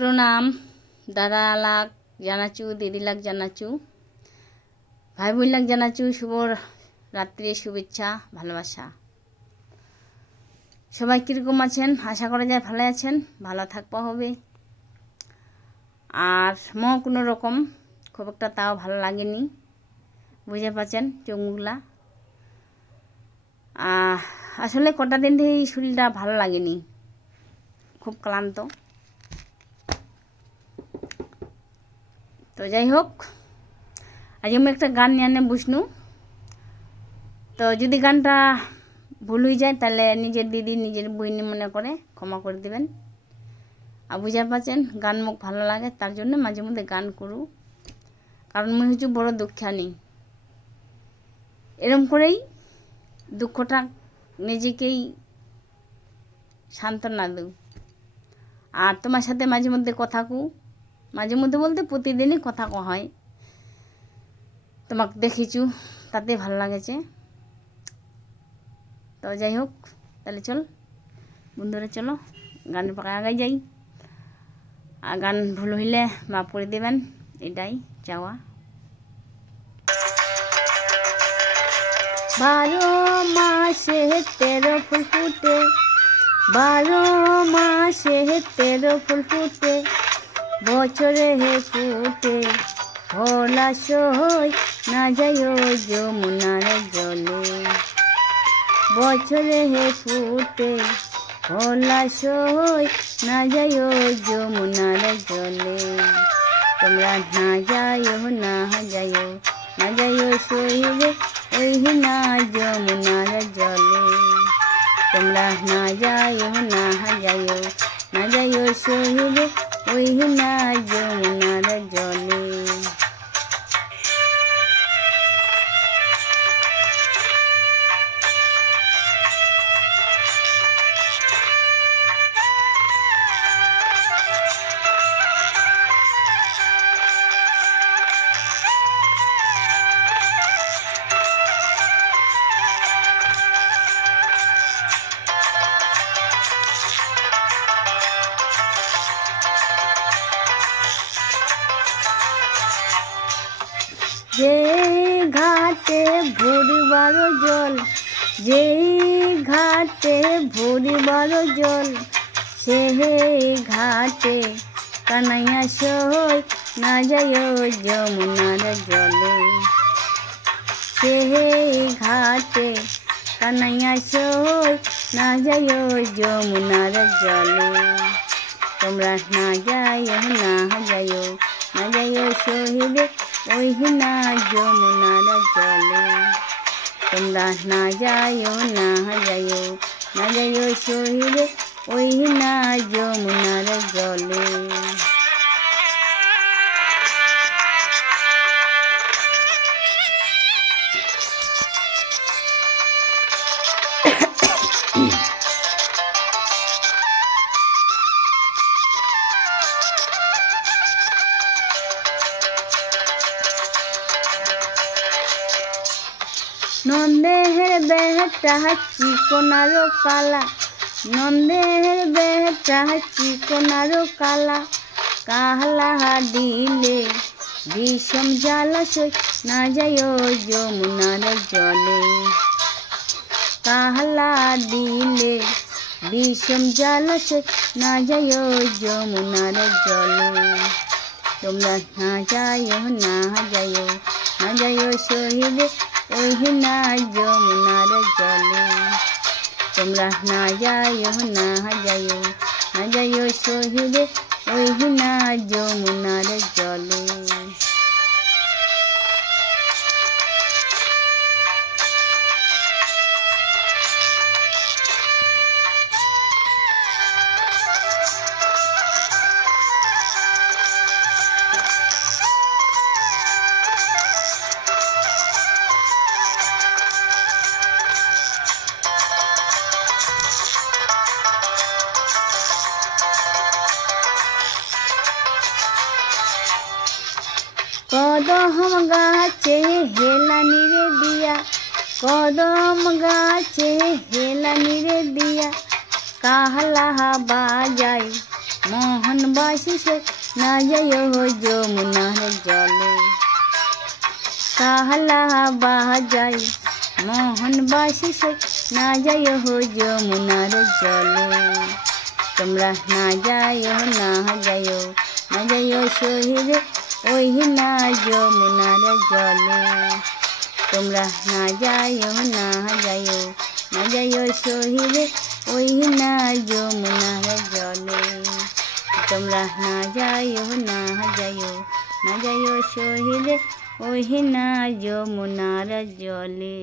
প্রণাম দাদা লাগ জানাচু, দিদি লাগ জানাচু, ভাই বোন লাগ জানাচু শুভ রাত্রির শুভেচ্ছা ভালোবাসা। সবাই কীরকম আছেন? আশা করা যায় ভালো আছেন, ভালো থাকবা হবে। আর কোনো রকম খুব একটা তাও ভালো লাগেনি, বুঝে পাচ্ছেন চোখগুলা। আসলে কটা দিন থেকে এই শরীরটা ভালো লাগেনি, খুব ক্লান্ত। তো যাই হোক, আজ আমি একটা গান নিয়ে আনে বসনু। তো যদি গানটা ভুল হয়ে যায় তাহলে নিজের দিদি নিজের বইনি মনে করে ক্ষমা করে দেবেন। আর বুঝা পাচ্ছেন গান মুখ ভালো লাগে, তার জন্য মাঝে মধ্যে গান করু, কারণ মনে হচ্ছে বড় দুঃখানি। এরম করেই দুঃখটা নিজেকেই সান্ত্বনা দেব। আর তোমার সাথে মাঝে মধ্যে কথা কু, মাঝে মধ্যে বলতে প্রতিদিনই কথা কওয়া হয়। তোমাকে দেখিছু, তাতে ভালো লাগেছে। তো যাই হোক, তাহলে চল বন্ধুরা, চলো গানের পাকায় আগাই যাই। আর গান ভুল হইলে মাফ করে দেবেন, এটাই চাওয়া। 12 মাসে 13 ফুল ফুটে, 12 মাসে 13 ফুল ফুটে, বছরে ফুটে হলাশই না যায় যমুনার জলে, বছরে ফুটে হলাশই না যায় যমুনার জলে। তোমরা না যাইও না যাইও না যাইও সহিরে ওই না যমুনার জলে, তোমরা না যাইও না যাইও না যাইও সহিরে ওই না যমুনার জলে। যে ঘাটে ভরিবার জল, যে ঘাটে ভরিবার জল, সে ঘাটে কানাইয়া সই না যায় যমুনার জলে, সে ঘাটে কানাইয়া সই না যায় যমুনার জলে। তোমরা না যাইও না যাইও না যাইও সহিরে ওই না যমুনার জলে, তোমরা না যাইও না যাইও না যাইও সহিরে ওই না যমুনার জলে। নন্দের বেটা চিকনারো কালা, নন্দের বেটা চিকনারো কালা, কাহলা দিলে বিষম জলাশয় না যায় যমুনার জলে, কাহলা দিলে বিষম জলাশয় না যায় যমুনার জলে। তোমরা না যাইও না যাইও না যাইও সহিরে ওই না যমুনার জলে, তোমরা না যাইও না যাইও না যাইও সহিরে ওই না যমুনার জলে। কদম গাছে হেলানি রে দিয়া, কদম গাছে হেলানি রে দিয়া, কাহলা বাজাই মোহনবাসী সে না যায় যমুনার জলে কাহলা বাজাই মোহনবাসী সে না যায় যমুনার জলে তোমরা না যায় না যায় না যায় শহীদ ওই না যমুনার জলে তোমরা না যায় না যায় না যায় শহীদ ওই না যমুনার জলে তোমরা না যায় না যায় না যায় শহীদ ওই না যমুনার জলে।